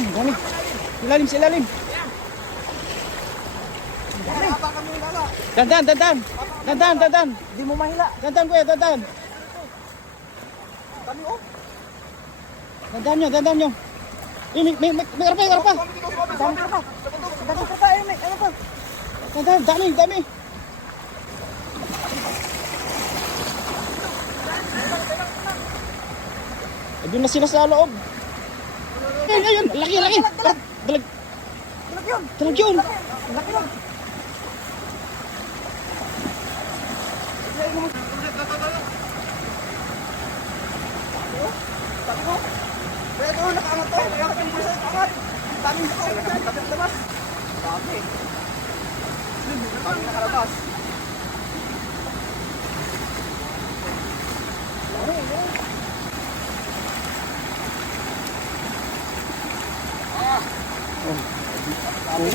Ilalim, sa ilalim. Dandan, dandan. Dandan, dandan. Hindi mo mahila. Dandan kuya, dandan. Kami oh. Dandan nyo, dandan nyo. Eh, may, may, may, may karpa, may karpa. Dami ka pa. Dami ka pa. Eh, may ano pa. Dandan, dami, dami. Ayun na sila sa loob. Ayun, ayun, laki, laki. Dalag, dalag, Dalag yun. dalag yun. Laki yun. Sabi ko, ko nakaangat to. Ko yung bulsa nakaangat. Dami ko. Dami nakalabas. Dami. Dami nakalabas. Ang